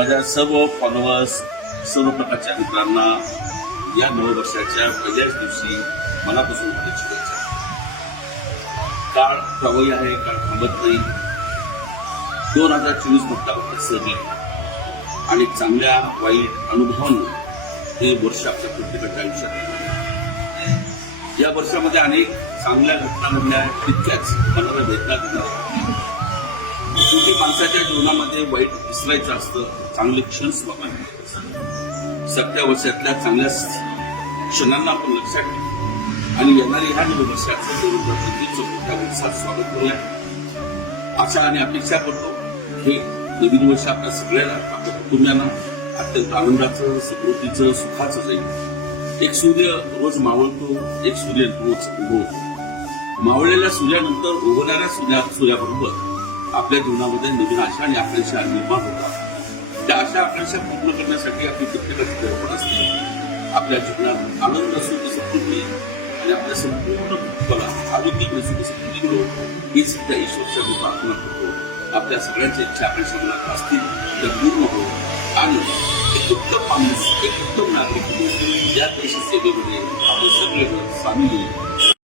माझ्या सर्व फॉलोअर्स सर्व प्रकारच्या मित्रांना या नववर्षाच्या पहिल्याच दिवशी मनापासून शुभेच्छा. काळ प्रवाही आहे काळ थांबत नाही. दोन हजार चोवीस मोठा सरले आणि चांगल्या वाईट अनुभवानं हे वर्ष आपल्या प्रत्येकाच्या आयुष्यात या वर्षामध्ये अनेक चांगल्या घटना घडल्या तितक्याच मनाला वेदना दिल्या शेवटी माणसाच्या जीवनामध्ये वाईट विसरायचं असतं चांगले क्षण बघायला सगळ्या वर्षातल्या चांगल्या क्षणांना आपण लक्षात ठेवू आणि येणाऱ्या ह्या नवीन वर्षाचं दोन मोठ्या उत्साहात स्वागत करूया. आशा आणि अपेक्षा करतो हे नवीन वर्ष आपल्या सगळ्याला आपल्या कुटुंबियांना अत्यंत आनंदाचं समृद्धीचं सुखाचं जाईल. एक सूर्य रोज मावळतो एक सूर्य रोज उगवतो. मावळलेल्या सूर्यानंतर उगवणाऱ्या सूर्या सूर्याबरोबर आपल्या जीवनामध्ये नवीन आशा आणि आकांक्षा निर्माण होतात. त्या आशा आकांक्षा पूर्ण करण्यासाठी आपली प्रत्येकाची धडपड असते. आपल्या जीवनात आनंद सुख समृद्धी आणि आपल्या संपूर्ण कुटुंबाला आरोग्य सुख समृद्धी मिळो ही सुद्धा ईश्वरच्या मी प्रार्थना करतो आपल्या सगळ्यांच्या इच्छा आकांक्षा मनात असतील त्या पूर्ण हो आणि एक उत्तम माणूस एक उत्तम नागरिक म्हणून या देश सेवेमध्ये आपण सगळे सामील होऊ